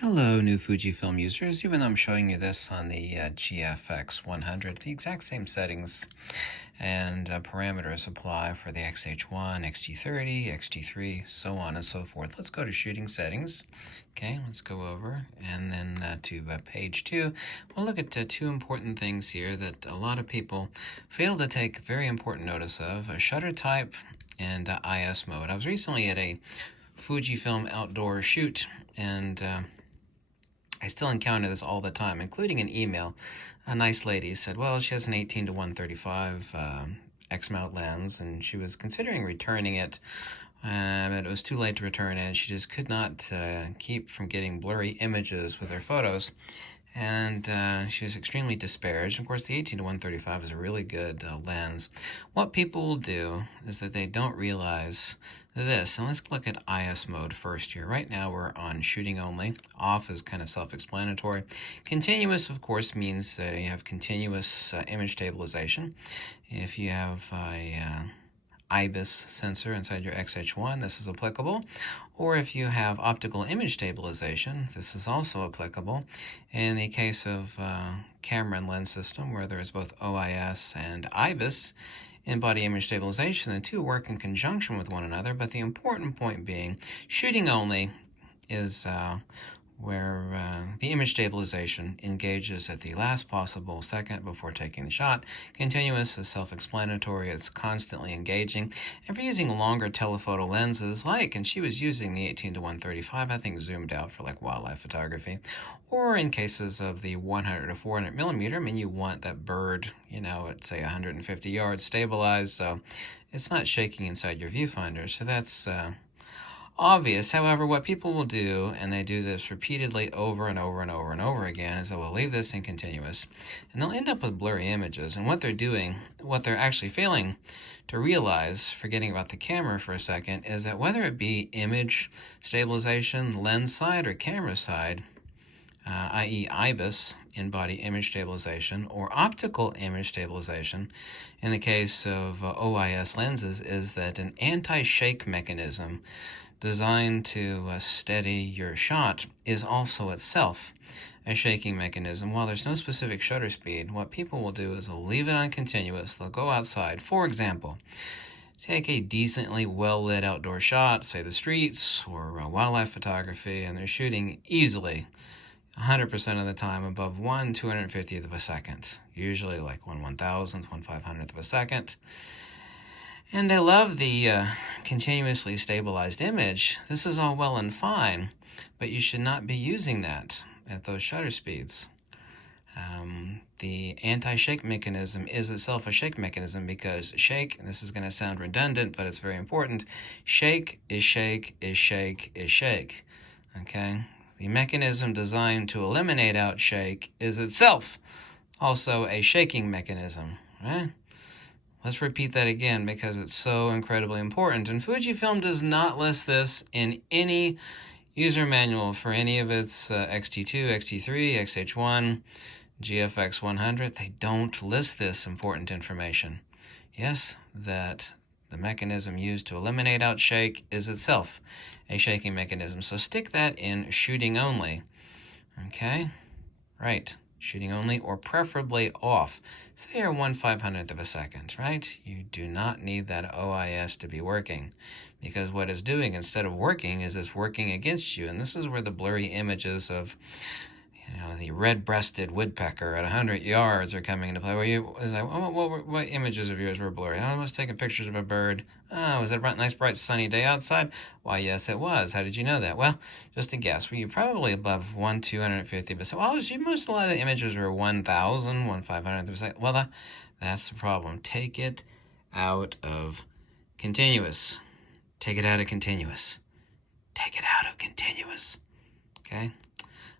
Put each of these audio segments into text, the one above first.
Hello, new Fujifilm users. Even though I'm showing you this on the GFX 100, the exact same settings and parameters apply for the XH1, XT30, XT3, so on and so forth. Let's go to shooting settings. Okay, let's go over and then to page 2. We'll look at two important things here that a lot of people fail to take very important notice of: shutter type and IS mode. I was recently at a Fujifilm outdoor shoot, and I still encounter this all the time, including an email. A nice lady said, well, she has an 18 to 135 X-mount lens, and she was considering returning it, but it was too late to return it. She just could not keep from getting blurry images with her photos, and she was extremely disparaged. Of course, the 18 to 135 is a really good lens. What people will do is that they don't realize this. And let's look at IS mode first here. Right now we're on shooting only. Off is kind of self-explanatory. Continuous, of course, means that you have continuous image stabilization. If you have a IBIS sensor inside your XH1, this is applicable. Or if you have optical image stabilization, this is also applicable. In the case of camera and lens system, where there is both OIS and IBIS, in-body image stabilization, the two work in conjunction with one another, but the important point being, shooting only is where the image stabilization engages at the last possible second before taking the shot. Continuous is self-explanatory. It's constantly engaging. If you're using longer telephoto lenses, and she was using the 18 to 135, I think zoomed out for like wildlife photography, or in cases of the 100 to 400 millimeter, I mean, you want that bird, at say 150 yards stabilized, so it's not shaking inside your viewfinder. So that's obvious. However, what people will do, and they do this repeatedly over and over and over and over again, is they will leave this in continuous, and they'll end up with blurry images. And what they're actually failing to realize, forgetting about the camera for a second, is that whether it be image stabilization, lens side, or camera side, i.e. IBIS, in-body image stabilization, or optical image stabilization, in the case of OIS lenses, is that an anti-shake mechanism designed to steady your shot is also itself a shaking mechanism. While there's no specific shutter speed, what people will do is they'll leave it on continuous. They'll go outside. For example, take a decently well-lit outdoor shot, say the streets or wildlife photography, and they're shooting easily 100% of the time above 1/250th of a second, usually like 1/1000th, 1/500th of a second. And they love the continuously stabilized image. This is all well and fine, but you should not be using that at those shutter speeds. The anti-shake mechanism is itself a shake mechanism, because shake, and this is going to sound redundant, but it's very important, shake is shake is shake is shake. Okay? The mechanism designed to eliminate out shake is itself also a shaking mechanism. Right? Let's repeat that again because it's so incredibly important. And Fujifilm does not list this in any user manual for any of its XT2, XT3, XH1, GFX 100. They don't list this important information. Yes, that the mechanism used to eliminate out shake is itself a shaking mechanism. So stick that in shooting only. Okay? Right. Shooting only, or preferably off. Say you're 1/500th of a second, right? You do not need that OIS to be working, because what it's doing instead of working is it's working against you. And this is where the blurry images of the red-breasted woodpecker at 100 yards are coming into play. What images of yours were blurry? I was taking pictures of a bird. Oh, was it a nice, bright, sunny day outside? Why, yes, it was. How did you know that? Well, just a guess. Were you probably above 1/250? But a lot of the images were 1,000, 1/500. Well, that's the problem. Take it out of continuous. Take it out of continuous. Take it out of continuous. Okay?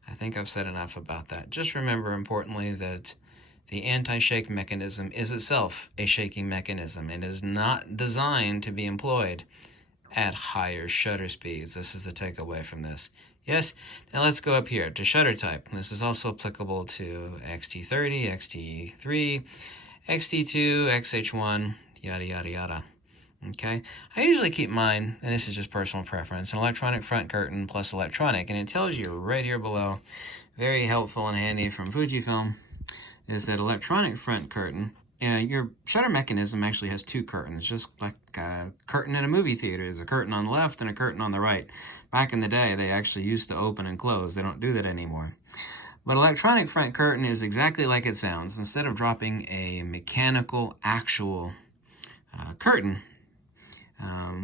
I think I've said enough about that. Just remember, importantly, that the anti-shake mechanism is itself a shaking mechanism and is not designed to be employed at higher shutter speeds. This is the takeaway from this. Yes? Now let's go up here to shutter type. This is also applicable to XT30, XT3, XT2, XH1, yada, yada, yada. Okay, I usually keep mine, and this is just personal preference, an electronic front curtain plus electronic, and it tells you right here below, very helpful and handy from Fujifilm, is that electronic front curtain. Your shutter mechanism actually has two curtains, just like a curtain in a movie theater. There's a curtain on the left and a curtain on the right. Back in the day, they actually used to open and close. They don't do that anymore. But electronic front curtain is exactly like it sounds. Instead of dropping a mechanical, actual curtain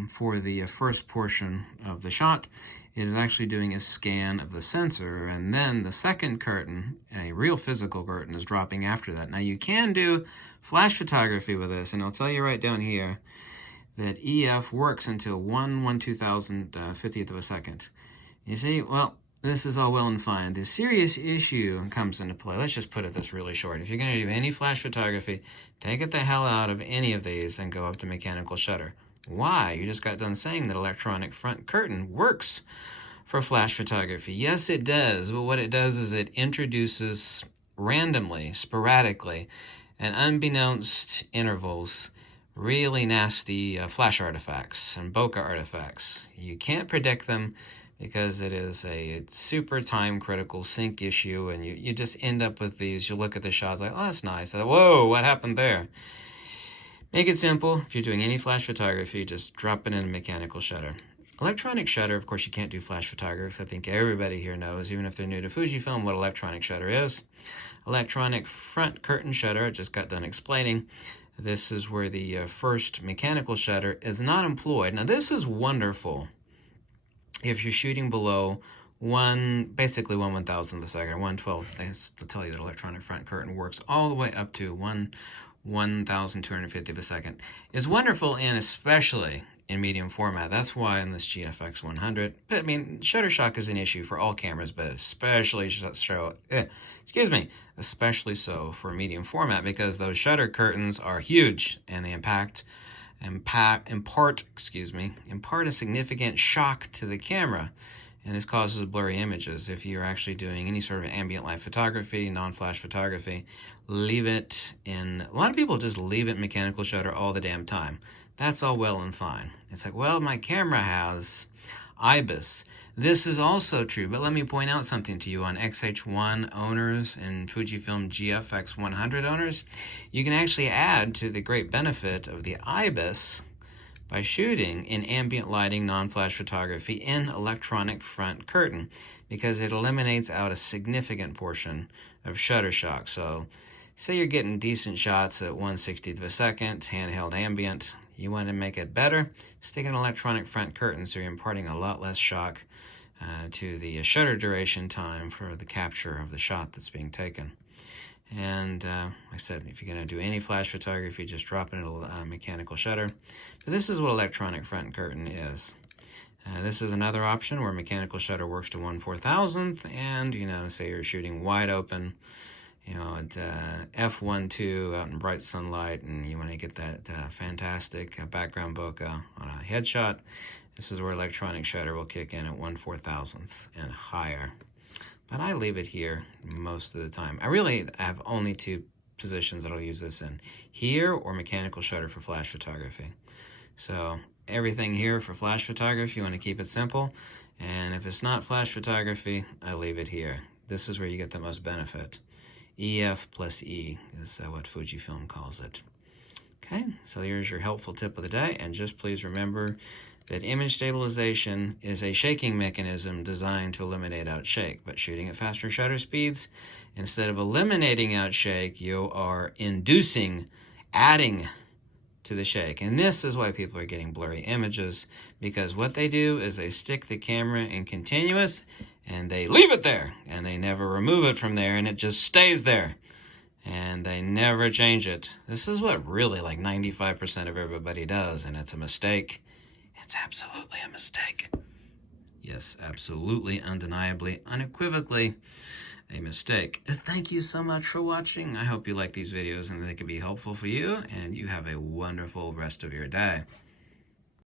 for the first portion of the shot, it is actually doing a scan of the sensor, and then the second curtain, a real physical curtain, is dropping after that. Now you can do flash photography with this, and I'll tell you right down here that EF works until 1/2050th of a second. You see, well, this is all well and fine. The serious issue comes into play. Let's just put it this really short. If you're going to do any flash photography, take it the hell out of any of these and go up to mechanical shutter. Why? You just got done saying that electronic front curtain works for flash photography. Yes, it does, but what it does is it introduces randomly, sporadically, and unbeknownst intervals, really nasty flash artifacts and bokeh artifacts. You can't predict them because it is a super time critical sync issue, and you just end up with these. You look at the shots like, oh, that's nice. Whoa, what happened there? Make it simple. If you're doing any flash photography, just drop it in a mechanical shutter. Electronic shutter, of course, you can't do flash photography. I think everybody here knows, even if they're new to Fujifilm, what electronic shutter is. Electronic front curtain shutter, I just got done explaining. This is where the first mechanical shutter is not employed. Now, this is wonderful if you're shooting below basically 1/1000th of a second, or 1/12th. To tell you that electronic front curtain works all the way up to 1/1250th of a second. It's wonderful, and especially in medium format. That's why in this GFX 100, but I mean, shutter shock is an issue for all cameras, but especially especially so for medium format, because those shutter curtains are huge, and they impart a significant shock to the camera, and this causes blurry images. If you're actually doing any sort of ambient light photography, non-flash photography, leave it in. A lot of people just leave it mechanical shutter all the damn time. That's all well and fine. It's like, well, my camera has IBIS. This is also true, but let me point out something to you. On XH1 owners and Fujifilm GFX 100 owners, you can actually add to the great benefit of the IBIS by shooting in ambient lighting, non-flash photography in electronic front curtain, because it eliminates out a significant portion of shutter shock. So say you're getting decent shots at 1/60th of a second, handheld ambient. You want to make it better, stick an electronic front curtain, so you're imparting a lot less shock to the shutter duration time for the capture of the shot that's being taken. And like I said, if you're going to do any flash photography, just drop it in a mechanical shutter. So this is what electronic front curtain is. This is another option where mechanical shutter works to 1/4000th, and say you're shooting wide open, at f1.2 out in bright sunlight, and you want to get that fantastic background bokeh on a headshot. This is where electronic shutter will kick in at 1/4000th and higher. But I leave it here most of the time. I really have only two positions that I'll use this in: here or mechanical shutter for flash photography. So everything here for flash photography, you want to keep it simple. And if it's not flash photography, I leave it here. This is where you get the most benefit. EF plus E is what Fujifilm calls it. Okay, so here's your helpful tip of the day, and just please remember that image stabilization is a shaking mechanism designed to eliminate outshake, but shooting at faster shutter speeds, instead of eliminating outshake, you are adding to the shake. And this is why people are getting blurry images, because what they do is they stick the camera in continuous and they leave it there, and they never remove it from there, and it just stays there, and they never change it. This is what really like 95% of everybody does, and it's a mistake. It's absolutely a mistake. Yes, absolutely, undeniably, unequivocally a mistake. Thank you so much for watching. I hope you like these videos and they can be helpful for you, and you have a wonderful rest of your day.